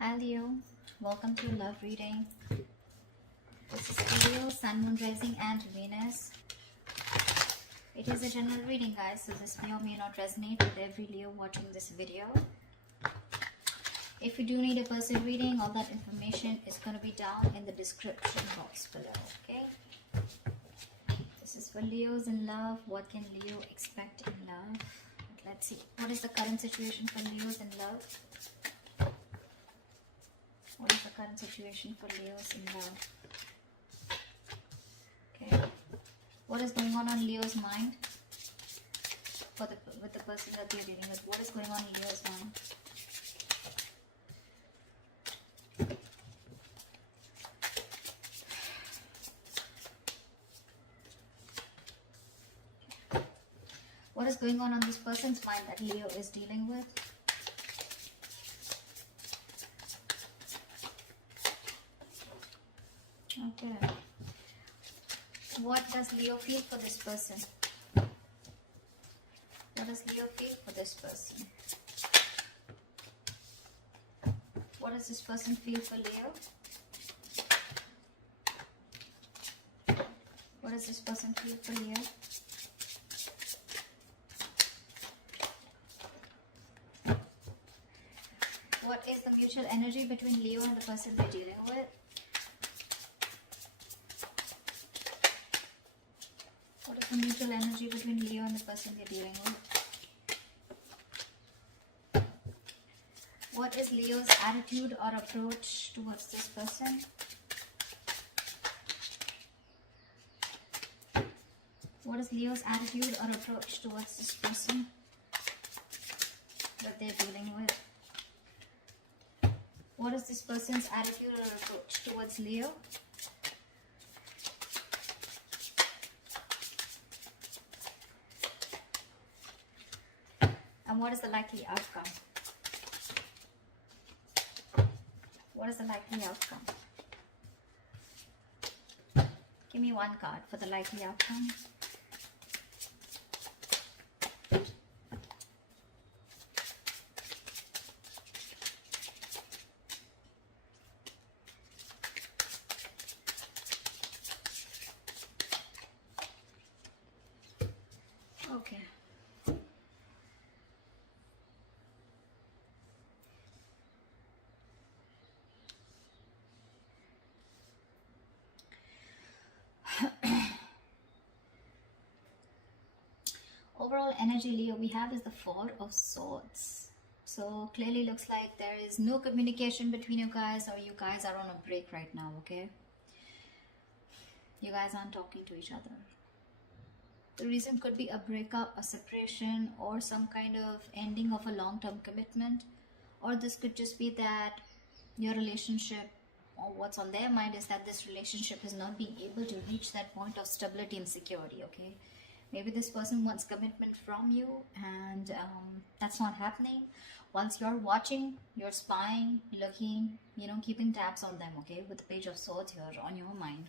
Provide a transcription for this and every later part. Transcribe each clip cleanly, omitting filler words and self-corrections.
Hi Leo, welcome to love reading. This is Leo, Sun, Moon, Rising, and Venus. It is a general reading, guys, so this may or may not resonate with every Leo watching this video. If you do need a personal reading, all that information is going to be down in the description box below, okay? This is for Leos in love. What can Leo expect in love? Let's see. What is the current situation for Leos in love? What is the current situation for Leos in love? Okay. What is going on Leo's mind? With the person that they're dealing with. What is going on in Leo's mind? What is going on this person's mind that Leo is dealing with? Okay. What does Leo feel for this person? What does Leo feel for this person? What does this person feel for Leo? What does this person feel for Leo? What is the mutual energy between Leo and the person they're dealing with? What is the mutual energy between Leo and the person they're dealing with? What is Leo's attitude or approach towards this person? What is Leo's attitude or approach towards this person that they're dealing with? What is this person's attitude or approach towards Leo? And what is the likely outcome? What is the likely outcome? Give me one card for the likely outcome. Okay. Overall energy, Leo, we have is the Four of Swords. So clearly looks like there is no communication between you guys, or you guys are on a break right now, okay? You guys aren't talking to each other. The reason could be a breakup, a separation, or some kind of ending of a long-term commitment. Or this could just be that your relationship, or what's on their mind is that this relationship is not being able to reach that point of stability and security, okay? Maybe this person wants commitment from you, and that's not happening. Once you're watching, you're spying, looking, keeping tabs on them, okay? With the Page of Swords here on your mind.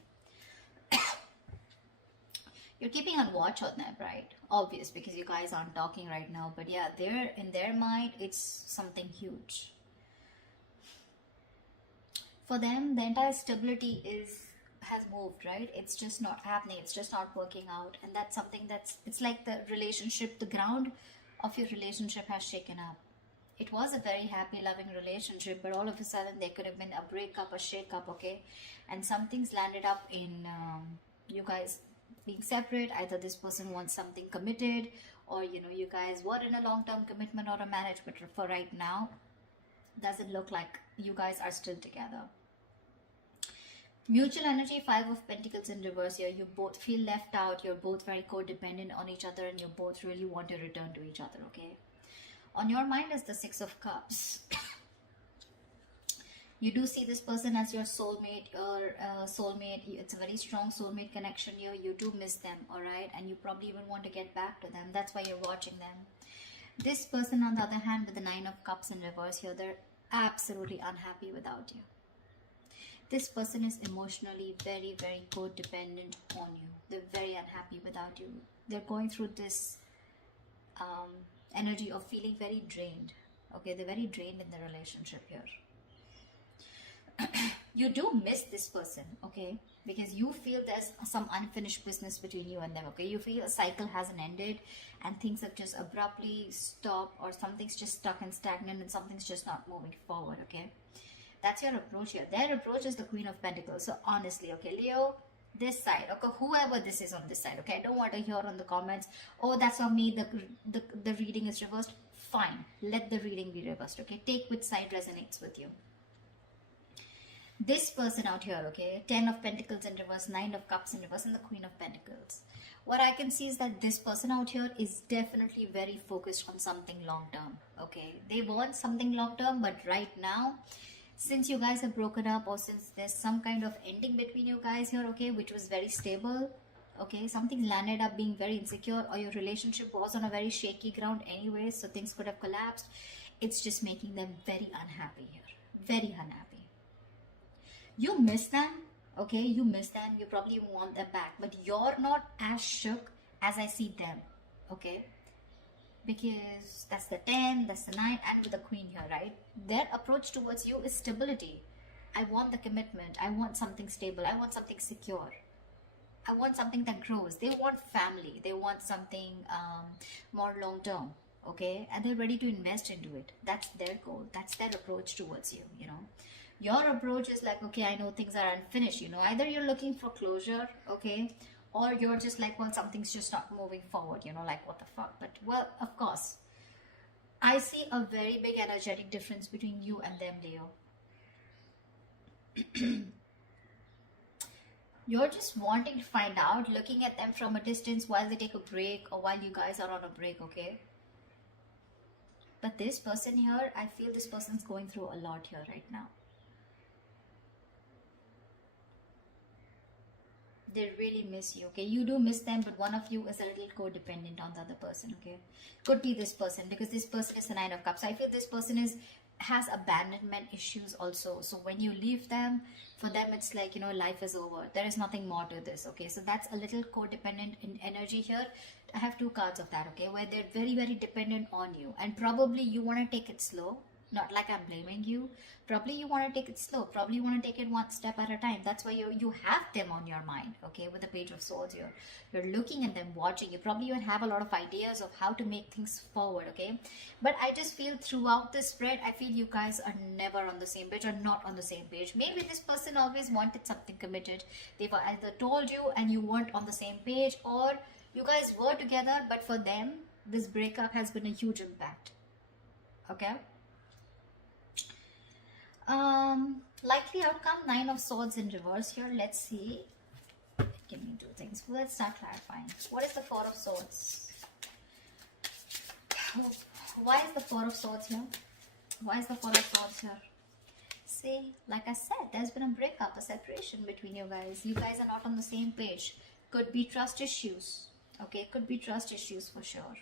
You're keeping on watch on them, right? Obvious, because you guys aren't talking right now. But yeah, they're in their mind, it's something huge. For them, the entire stability has moved, right? It's just not happening. It's just not working out. And that's something it's like the relationship, the ground of your relationship has shaken up. It was a very happy, loving relationship, but all of a sudden there could have been a breakup, a shake-up, okay? And something's landed up in you guys being separate. Either this person wants something committed, or you guys were in a long-term commitment or a marriage, but for right now, doesn't look like you guys are still together. Mutual energy, Five of Pentacles in reverse here. You both feel left out. You're both very codependent on each other, and you both really want to return to each other, okay? On your mind is the Six of Cups. You do see this person as your soulmate or soulmate. It's a very strong soulmate connection here. You do miss them, all right? And you probably even want to get back to them. That's why you're watching them. This person, on the other hand, with the Nine of Cups in reverse here, they're absolutely unhappy without you. This person is emotionally very, very codependent on you. They're very unhappy without you. They're going through this energy of feeling very drained. Okay, they're very drained in the relationship here. You do miss this person, okay? Because you feel there's some unfinished business between you and them, okay? You feel a cycle hasn't ended and things have just abruptly stopped, or something's just stuck and stagnant and something's just not moving forward, okay? That's your approach here. Their approach is the Queen of Pentacles. So honestly, okay, Leo, this side, okay, whoever this is on this side, okay, I don't want to hear on the comments, oh, that's on me, the reading is reversed. Fine, let the reading be reversed, okay? Take which side resonates with you. This person out here, okay, 10 of Pentacles in reverse, 9 of Cups in reverse, and the Queen of Pentacles. What I can see is that this person out here is definitely very focused on something long term, okay? They want something long term, but right now, since you guys have broken up, or since there's some kind of ending between you guys here, okay, which was very stable, okay, something landed up being very insecure, or your relationship was on a very shaky ground anyway, so things could have collapsed. It's just making them very unhappy here, very unhappy. You miss them, okay, you miss them, you probably want them back, but you're not as shook as I see them, okay? Because that's the 10, that's the 9, and with the Queen here, right? Their approach towards you is stability. I want the commitment, I want something stable, I want something secure, I want something that grows. They want family, they want something more long term, okay? And they're ready to invest into it. That's their goal, that's their approach towards you, you know? Your approach is like, okay, I know things are unfinished, you know, either you're looking for closure, okay, or you're just like, well, something's just not moving forward, you know, like what the fuck. But well, of course, I see a very big energetic difference between you and them, Leo. You're just wanting to find out, looking at them from a distance while they take a break, or while you guys are on a break, okay? But this person here, I feel this person's going through a lot here right now. They really miss you, okay? You do miss them, but one of you is a little codependent on the other person, okay? Could be this person, because this person is the 9 of Cups. I feel this person has abandonment issues also. So when you leave them, for them it's like, you know, life is over, there is nothing more to this, okay? So that's a little codependent in energy here. I have 2 cards of that, okay, where they're very, very dependent on you, and probably you want to take it slow. Not like I'm blaming you. Probably you want to take it slow. Probably you want to take it one step at a time. That's why you have them on your mind, okay? With the Page of Swords here, you're looking at them, watching. You probably even have a lot of ideas of how to make things forward, okay? But I just feel throughout this spread, I feel you guys are never on the same page, or not on the same page. Maybe this person always wanted something committed. They've either told you and you weren't on the same page, or you guys were together, but for them, this breakup has been a huge impact, okay? Likely outcome, 9 of Swords in reverse here. Let's see. Give me 2 things. Let's start clarifying. What is the 4 of Swords? Why is the 4 of Swords here? Why is the 4 of Swords here? See, like I said, there's been a breakup, a separation between you guys. You guys are not on the same page. Could be trust issues. Okay, could be trust issues for sure.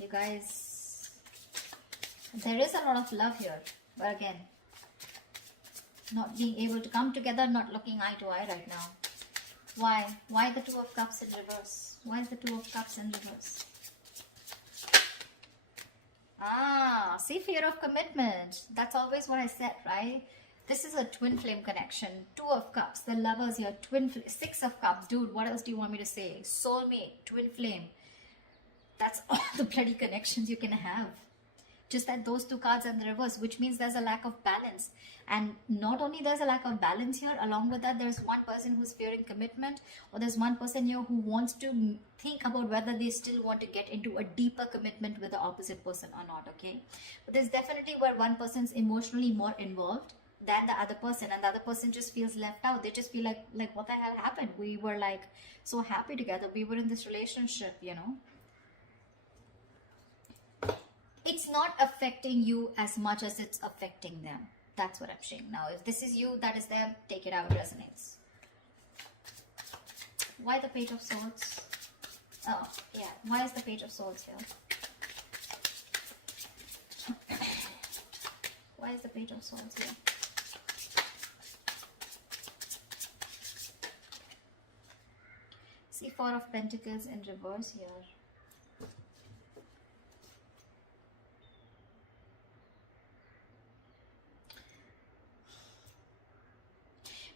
You guys... There is a lot of love here, but again, not being able to come together, not looking eye to eye right now. Why? Why the 2 of Cups in reverse? Why is the 2 of Cups in reverse? Ah, see, fear of commitment. That's always what I said, right? This is a twin flame connection. 2 of Cups, the lovers here, 6 of Cups. Dude, what else do you want me to say? Soulmate, twin flame. That's all the bloody connections you can have. Just that those 2 cards are in the reverse, which means there's a lack of balance. And not only there's a lack of balance here, along with that, there's one person who's fearing commitment, or there's one person here who wants to think about whether they still want to get into a deeper commitment with the opposite person or not, okay? But there's definitely where one person's emotionally more involved than the other person, and the other person just feels left out. They just feel like what the hell happened? We were like so happy together. We were in this relationship, you know? It's not affecting you as much as it's affecting them. That's what I'm saying. Now, if this is you, that is them, take it out, it resonates. Why the Page of Swords? Oh, yeah. Why is the Page of Swords here? Why is the Page of Swords here? See, 4 of Pentacles in reverse here.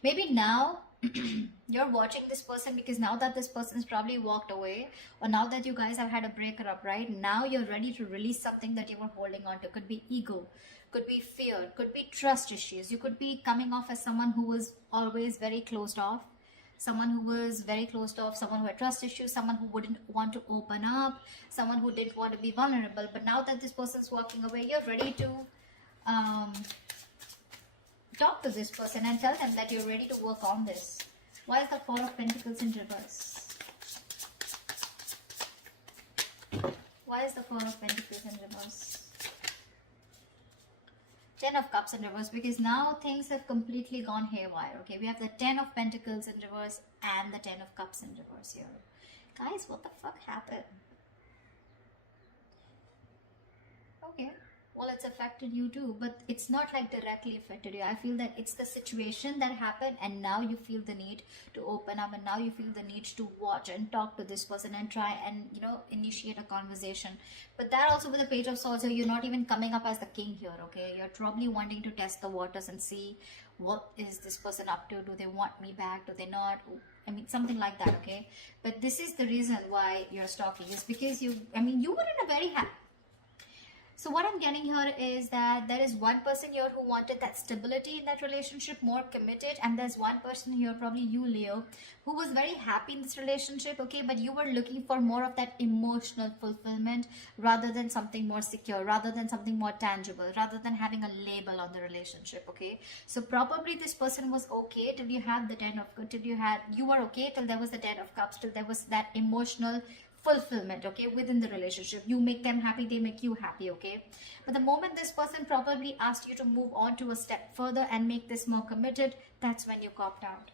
Maybe now you're watching this person because now that this person's probably walked away, or now that you guys have had a breakup, right? Now you're ready to release something that you were holding on to. Could be ego, could be fear, could be trust issues. You could be coming off as someone who was always very closed off, someone who was very closed off, someone who had trust issues, someone who wouldn't want to open up, someone who didn't want to be vulnerable. But now that this person's walking away, you're ready to um, talk to this person and tell them that you're ready to work on this. Why is the Four of Pentacles in reverse? Why is the Four of Pentacles in reverse? Ten of Cups in reverse, because now things have completely gone haywire. Okay, we have the Ten of Pentacles in reverse and the Ten of Cups in reverse here. Guys, what the fuck happened? Okay, well, it's affected you too, but it's not like directly affected you. I feel that it's the situation that happened, and now you feel the need to open up, and now you feel the need to watch and talk to this person and try and, you know, initiate a conversation. But that also with the Page of Swords, you're not even coming up as the king here. Okay, you're probably wanting to test the waters and see what is this person up to. Do they want me back? Do they not? I mean, something like that. Okay, but this is the reason why you're stalking, is because you were in a very happy. So what I'm getting here is that there is one person here who wanted that stability in that relationship, more committed, and there's one person here, probably you, Leo, who was very happy in this relationship, okay, but you were looking for more of that emotional fulfillment rather than something more secure, rather than something more tangible, rather than having a label on the relationship, okay. So probably this person was okay till you had the you were okay till there was the Ten of Cups, till there was that emotional fulfillment, okay, within the relationship. You make them happy, they make you happy, okay. But the moment this person probably asked you to move on to a step further and make this more committed, that's when you copped out.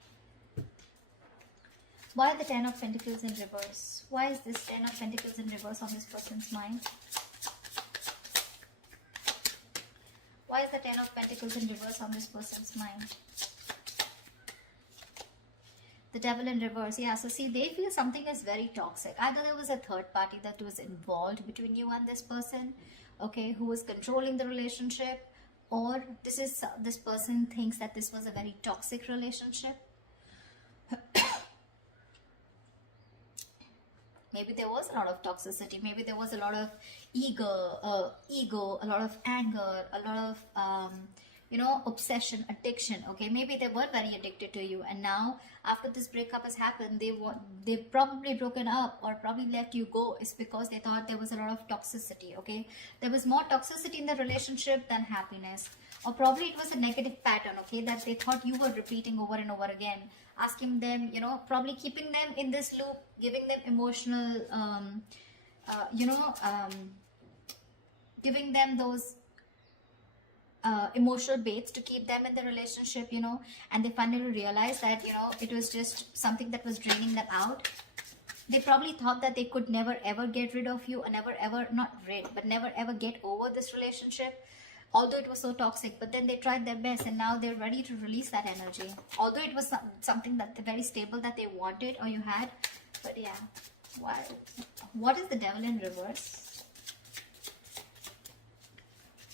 Why the Ten of Pentacles in reverse? Why is this Ten of Pentacles in reverse on this person's mind? Why is the Ten of Pentacles in reverse on this person's mind? The Devil in reverse. Yeah, so see, they feel something is very toxic. Either there was a third party that was involved between you and this person, okay, who was controlling the relationship, or this person thinks that this was a very toxic relationship. Maybe there was a lot of toxicity. Maybe there was a lot of ego, a lot of anger, a lot of obsession, addiction. Okay, maybe they were very addicted to you, and now after this breakup has happened, they've probably broken up or probably let you go. It's because they thought there was a lot of toxicity. Okay, there was more toxicity in the relationship than happiness, or probably it was a negative pattern. Okay, that they thought you were repeating over and over again, asking them, probably keeping them in this loop, giving them emotional, giving them those emotional baits to keep them in the relationship, and they finally realized that, it was just something that was draining them out. They probably thought that they could never ever get rid of you, or never ever, not rid, but never ever get over this relationship, although it was so toxic. But then they tried their best, and now they're ready to release that energy, although it was something that very stable that they wanted or you had. But yeah, why? What is the Devil in reverse?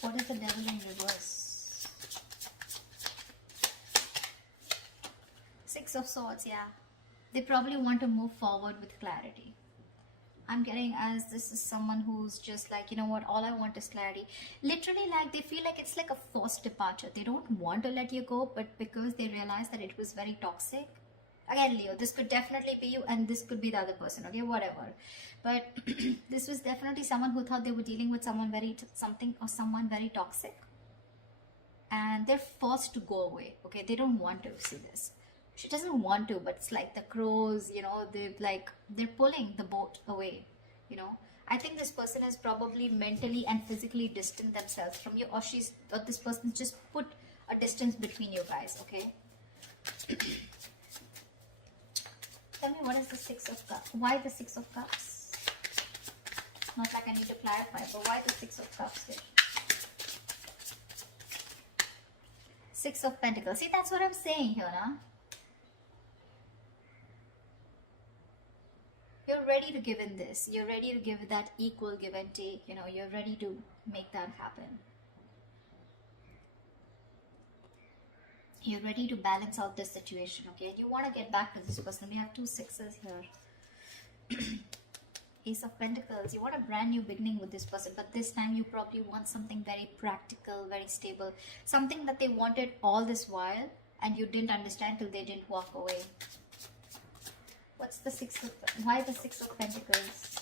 What is the Devil in reverse? Six of Swords. Yeah, they probably want to move forward with clarity. I'm getting as this is someone who's just like, you know what, all I want is clarity. Literally, like, they feel like it's like a forced departure. They don't want to let you go, but because they realize that it was very toxic. Again, Leo, this could definitely be you, and this could be the other person, okay, whatever. But this was definitely someone who thought they were dealing with someone someone very toxic, and they're forced to go away, okay. They don't want to see this. She doesn't want to, but it's like the crows, they're pulling the boat away, I think this person has probably mentally and physically distanced themselves from you, or this person just put a distance between you guys, okay. Tell me, what is the Six of Cups? Why the Six of Cups? Not like I need to clarify, but why the Six of Cups here? Six of Pentacles. See, that's what I'm saying here, huh? You're ready to give in this. You're ready to give that equal give and take. You're ready to make that happen. You're ready to balance out this situation, okay? You want to get back to this person. We have 2 sixes here. Ace of Pentacles. You want a brand new beginning with this person, but this time you probably want something very practical, very stable. Something that they wanted all this while and you didn't understand till they didn't walk away. What's the why the 6 of Pentacles?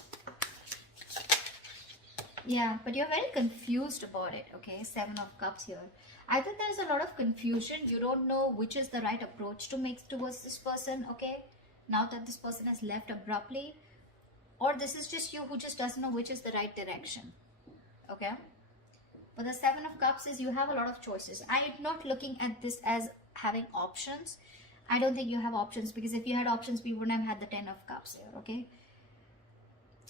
Yeah, but you're very confused about it, okay? 7 of Cups here. I think there's a lot of confusion. You don't know which is the right approach to make towards this person, okay? Now that this person has left abruptly. Or this is just you who just doesn't know which is the right direction, okay? But the 7 of Cups is you have a lot of choices. I'm not looking at this as having options. I don't think you have options, because if you had options, we wouldn't have had the 10 of Cups here, okay?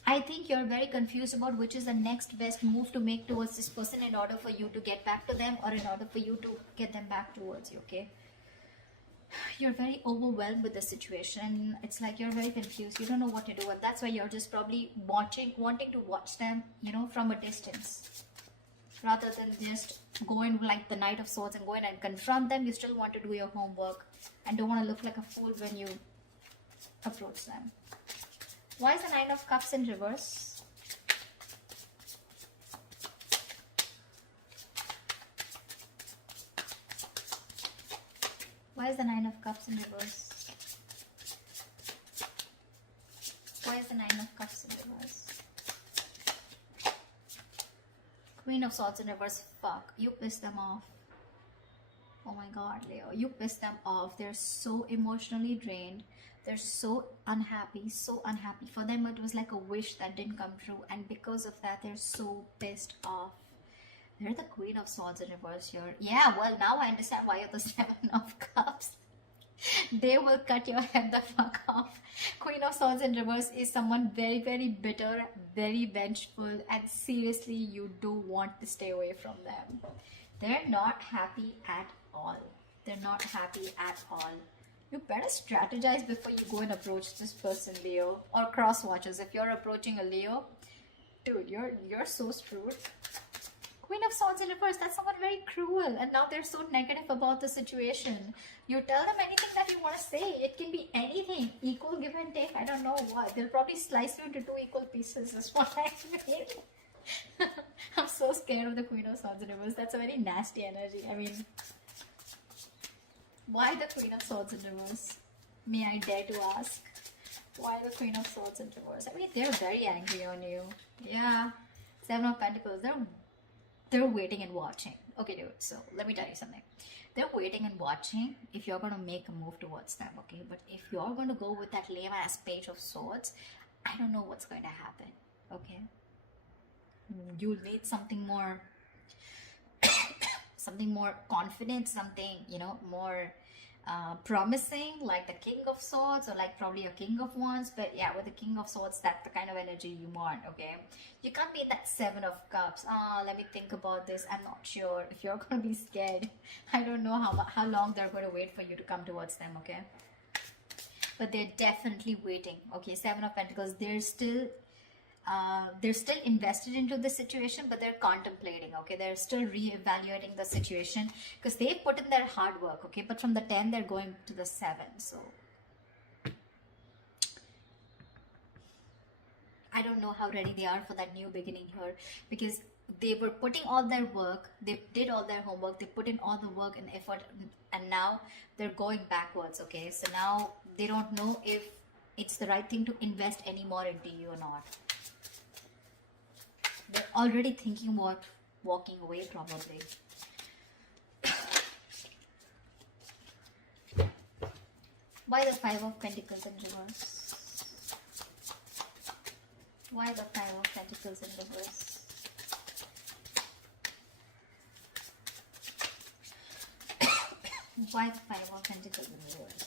I think you're very confused about which is the next best move to make towards this person in order for you to get back to them, or in order for you to get them back towards you, okay? You're very overwhelmed with the situation. It's like you're very confused. You don't know what to do. And that's why you're just probably wanting to watch them, you know, from a distance. Rather than just going like the Knight of Swords and going and confront them, you still want to do your homework and don't want to look like a fool when you approach them. Why is the 9 of Cups in reverse? Why is the 9 of Cups in reverse? Why is the 9 of Cups in reverse? Queen of Swords in reverse. Fuck. You pissed them off. Oh my god, Leo. You pissed them off. They're so emotionally drained. They're so unhappy. So unhappy. For them, it was like a wish that didn't come true. And because of that, they're so pissed off. They're the Queen of Swords in reverse here. Yeah, well, now I understand why you're the 7 of Cups. They will cut your head the fuck off. Queen of Swords in reverse is someone very, very bitter, very vengeful, and seriously, you do want to stay away from them. They're not happy at all. They're not happy at all. You better strategize before you go and approach this person, Leo. Or cross watchers. If you're approaching a Leo, dude, you're so screwed. Queen of Swords in reverse, that's someone very cruel, and now they're so negative about the situation. You tell them anything that you want to say. It can be anything. Equal give and take. I don't know what. They'll probably slice you into 2 equal pieces. That's what I mean. I'm so scared of the Queen of Swords in reverse. That's a very nasty energy. I mean, why the Queen of Swords in reverse? May I dare to ask? Why the Queen of Swords in reverse? I mean, they're very angry on you. Yeah. 7 of Pentacles. They're waiting and watching. Okay, dude, so let me tell you something. They're waiting and watching if you're going to make a move towards them, okay? But if you're going to go with that lame-ass Page of Swords, I don't know what's going to happen, okay? You'll need something more, something more confident, something, you know, more promising, like the King of Swords, or like probably a King of Wands. But yeah, with the King of Swords, that's the kind of energy you want, okay? You can't be that 7 of Cups. Let me think about this. I'm not sure. If you're going to be scared, I don't know how long they're going to wait for you to come towards them, okay? But they're definitely waiting, okay? 7 of Pentacles, they're still invested into the situation, but they're contemplating, okay? They're still re-evaluating the situation because they put in their hard work, okay? But from the 10, they're going to the 7, so I don't know how ready they are for that new beginning here, because they were putting all their work, they did all their homework, they put in all the work and effort, and now they're going backwards, okay? So now they don't know if it's the right thing to invest any more into you or not. They're already thinking about walking away, probably. Why the 5 of Pentacles in reverse? Why the 5 of Pentacles in reverse? Why the 5 of Pentacles in reverse?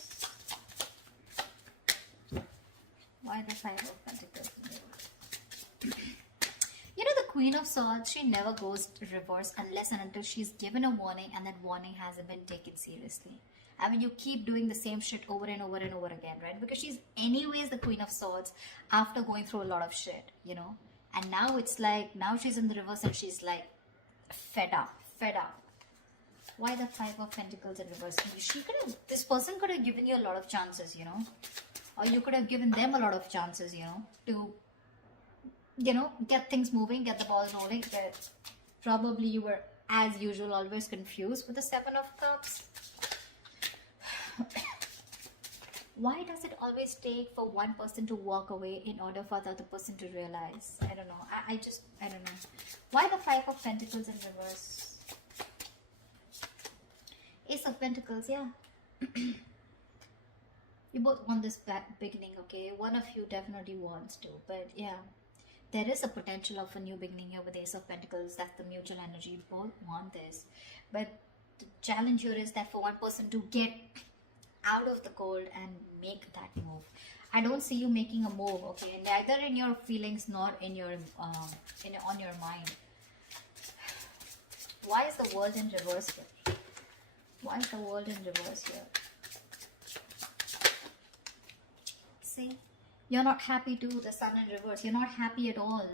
Why the 5 of Pentacles in reverse? You know, the Queen of Swords, she never goes reverse unless and until she's given a warning and that warning hasn't been taken seriously. I mean, you keep doing the same shit over and over and over again, right? Because she's anyways the Queen of Swords after going through a lot of shit, you know? And now it's like, now she's in the reverse and she's like fed up. Why the Five of Pentacles in reverse? This person could have given you a lot of chances, you know, or you could have given them a lot of chances, you know, to, you know, get things moving, get the ball rolling. But probably you were, as usual, always confused with the Seven of Cups. Why does it always take for one person to walk away in order for the other person to realize? I don't know. I don't know. Why the Five of Pentacles in reverse? Ace of Pentacles, yeah. You both want this beginning, okay? One of you definitely wants to, but yeah. There is a potential of a new beginning here with Ace of Pentacles. That's the mutual energy. You both want this. But the challenge here is that for one person to get out of the cold and make that move. I don't see you making a move, okay? Neither in your feelings nor in your on your mind. Why is the World in reverse here? Why is the World in reverse here? See, you're not happy too. The Sun in reverse. You're not happy at all.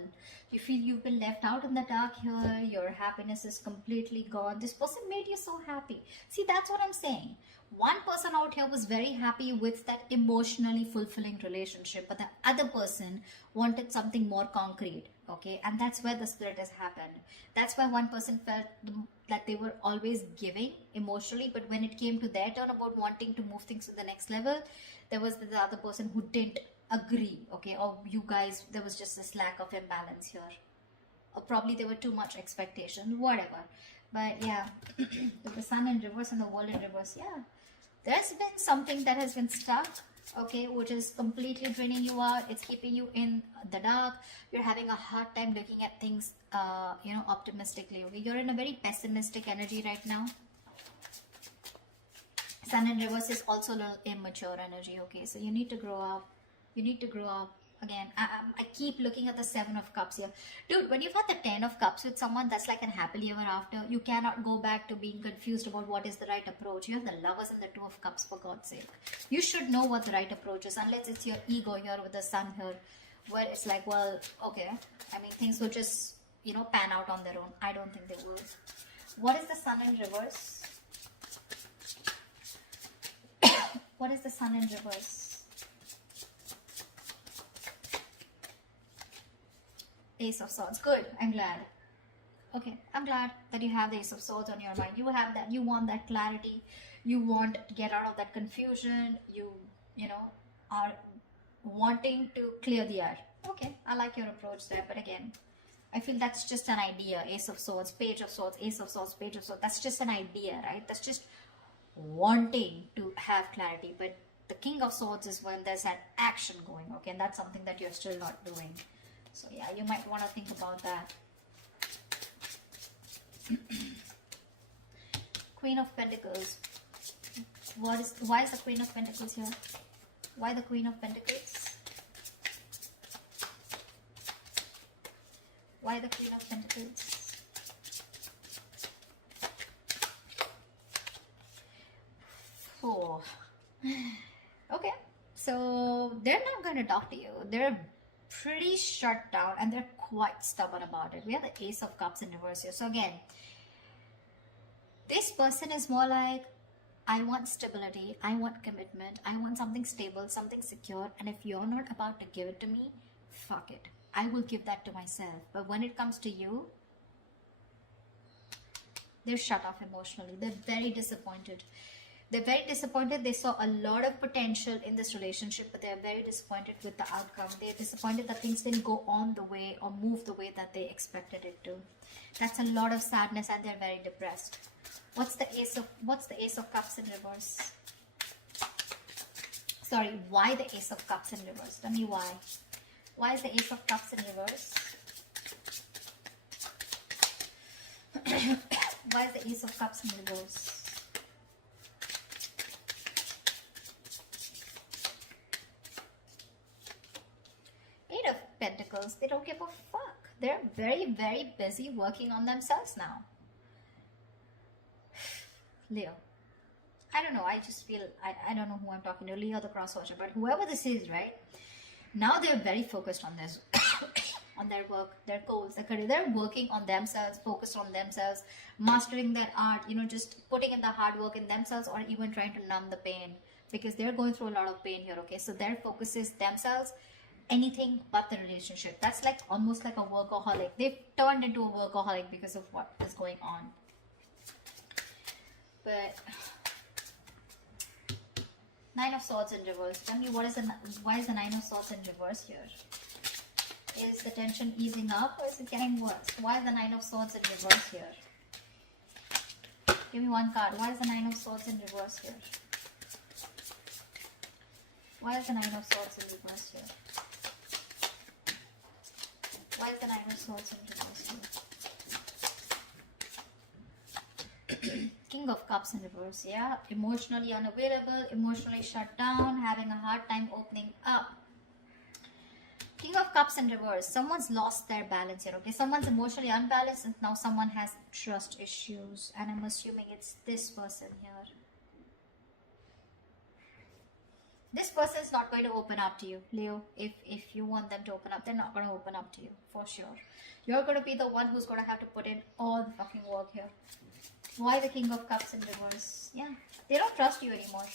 You feel you've been left out in the dark here. Your happiness is completely gone. This person made you so happy. See, that's what I'm saying. One person out here was very happy with that emotionally fulfilling relationship, but the other person wanted something more concrete, okay? And that's where the split has happened. That's why one person felt that they were always giving emotionally, but when it came to their turn about wanting to move things to the next level, there was the other person who didn't agree, okay? Or you guys, there was just this lack of imbalance here. Or probably there were too much expectation, whatever. But yeah, with the Sun in reverse and the World in reverse, yeah. There's been something that has been stuck, okay, which is completely draining you out. It's keeping you in the dark. You're having a hard time looking at things, you know, optimistically, okay? You're in a very pessimistic energy right now. Sun in reverse is also a little immature energy, okay? So you need to grow up. You need to grow up. Again, I keep looking at the Seven of Cups here. Dude, when you've had the 10 of Cups with someone, that's like an happily ever after. You cannot go back to being confused about what is the right approach. You have the Lovers and the Two of Cups, for God's sake. You should know what the right approach is, unless it's your ego here with the Sun here, where it's like, well, okay, I mean, things will just, you know, pan out on their own. I don't think they will. What is the Sun in reverse? What is the Sun in reverse? Ace of Swords. Good. I'm glad. Okay. I'm glad that you have the Ace of Swords on your mind. You have that. You want that clarity. You want to get out of that confusion. You know, are wanting to clear the air. Okay. I like your approach there. But again, I feel that's just an idea. Ace of Swords, Page of Swords, Ace of Swords, Page of Swords. That's just an idea, right? That's just wanting to have clarity. But the King of Swords is when there's an action going. Okay. And that's something that you're still not doing. So yeah, you might want to think about that. Queen of Pentacles. Why is the Queen of Pentacles here? Why the Queen of Pentacles? Why the Queen of Pentacles? Oh. Okay. So they're not going to talk to you. They're pretty shut down and they're quite stubborn about it. We have the Ace of Cups in reverse here. So again, this person is more like, I want stability, I want commitment, I want something stable, something secure, and if you're not about to give it to me, fuck it. I will give that to myself. But when it comes to you, they're shut off emotionally. They're very disappointed. They're very disappointed. They saw a lot of potential in this relationship, but they're very disappointed with the outcome. They're disappointed that things didn't go on the way or move the way that they expected it to. That's a lot of sadness and they're very depressed. What's the Ace of Cups in reverse? Sorry, why the Ace of Cups in reverse? Tell me why. Why is the Ace of Cups in reverse? Why is the Ace of Cups in reverse? Eight of Pentacles. They don't give a fuck. They're very, very busy working on themselves now. Leo. I don't know. I just feel, I don't know who I'm talking to, Leo the cross watcher, but whoever this is, right? Now they're very focused on this, on their work, their goals, their career. They're working on themselves, focused on themselves, mastering their art, just putting in the hard work in themselves, or even trying to numb the pain, because they're going through a lot of pain here, okay? So their focus is themselves, anything but the relationship. That's like almost like a workaholic. They've turned into a workaholic because of what is going on. But Nine of Swords in reverse. Tell me, why is the Nine of Swords in reverse here? Is the tension easing up, or is it getting worse? Why is the Nine of Swords in reverse here? Give me one card. Why is the Nine of Swords in reverse here? Why is the Nine of Swords in reverse here? Why is the Nine of Swords in reverse here? King of Cups in reverse, yeah. Emotionally unavailable, emotionally shut down, having a hard time opening up. King of Cups in reverse. Someone's lost their balance here, okay? Someone's emotionally unbalanced, and now someone has trust issues. And I'm assuming it's this person here. This person is not going to open up to you, Leo. If you want them to open up, they're not going to open up to you, for sure. You're going to be the one who's going to have to put in all the fucking work here. Why the King of Cups in reverse? Yeah, they don't trust you anymore.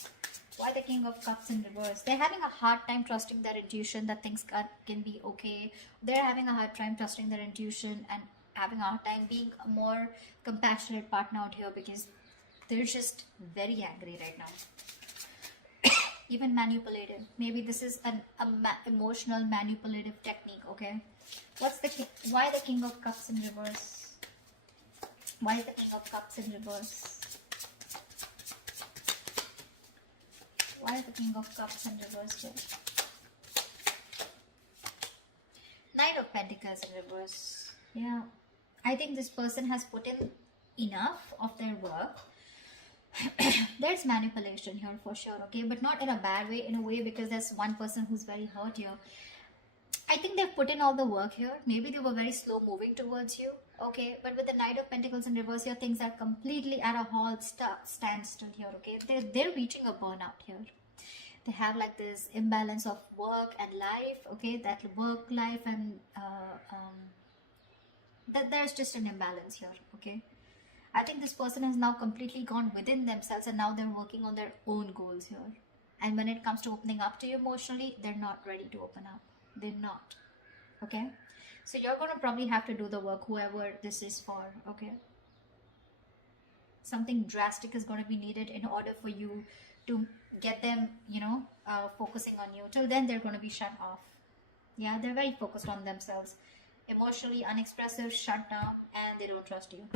Why the King of Cups in reverse? They're having a hard time trusting their intuition that things can be okay. They're having a hard time trusting their intuition and having a hard time being a more compassionate partner out here, because they're just very angry right now. Even manipulative. Maybe this is an emotional manipulative technique, okay? Why the King of Cups in reverse? Why is the King of Cups in reverse? Why is the King of Cups in reverse here? Knight of Pentacles in reverse. Yeah. I think this person has put in enough of their work. There's manipulation here for sure, okay? But not in a bad way, in a way because there's one person who's very hurt here. I think they've put in all the work here. Maybe they were very slow moving towards you, okay? But with the Knight of Pentacles in reverse here, things are completely at a halt, standstill here, okay? They're reaching a burnout here. They have like this imbalance of work and life, okay? That work life and that there's just an imbalance here, okay? I think this person has now completely gone within themselves, and now they're working on their own goals here. And when it comes to opening up to you emotionally, they're not ready to open up. They're not, okay? So you're going to probably have to do the work, whoever this is for, okay? Something drastic is going to be needed in order for you to get them, focusing on you. Till then, they're going to be shut off. Yeah, they're very focused on themselves. Emotionally unexpressive, shut down, and they don't trust you.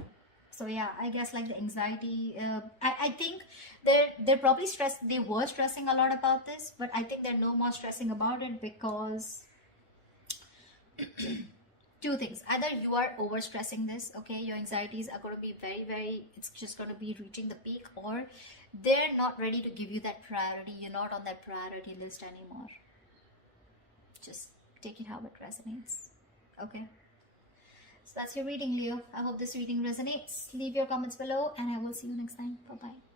So yeah, I guess like the anxiety, I think they're probably stressed. They were stressing a lot about this, but I think they're no more stressing about it because two things. Either you are over stressing this, okay, your anxieties are going to be very, it's just going to be reaching the peak, or they're not ready to give you that priority. You're not on that priority list anymore. Just take it how it resonates, okay? So that's your reading, Leo. I hope this reading resonates. Leave your comments below, and I will see you next time. Bye-bye.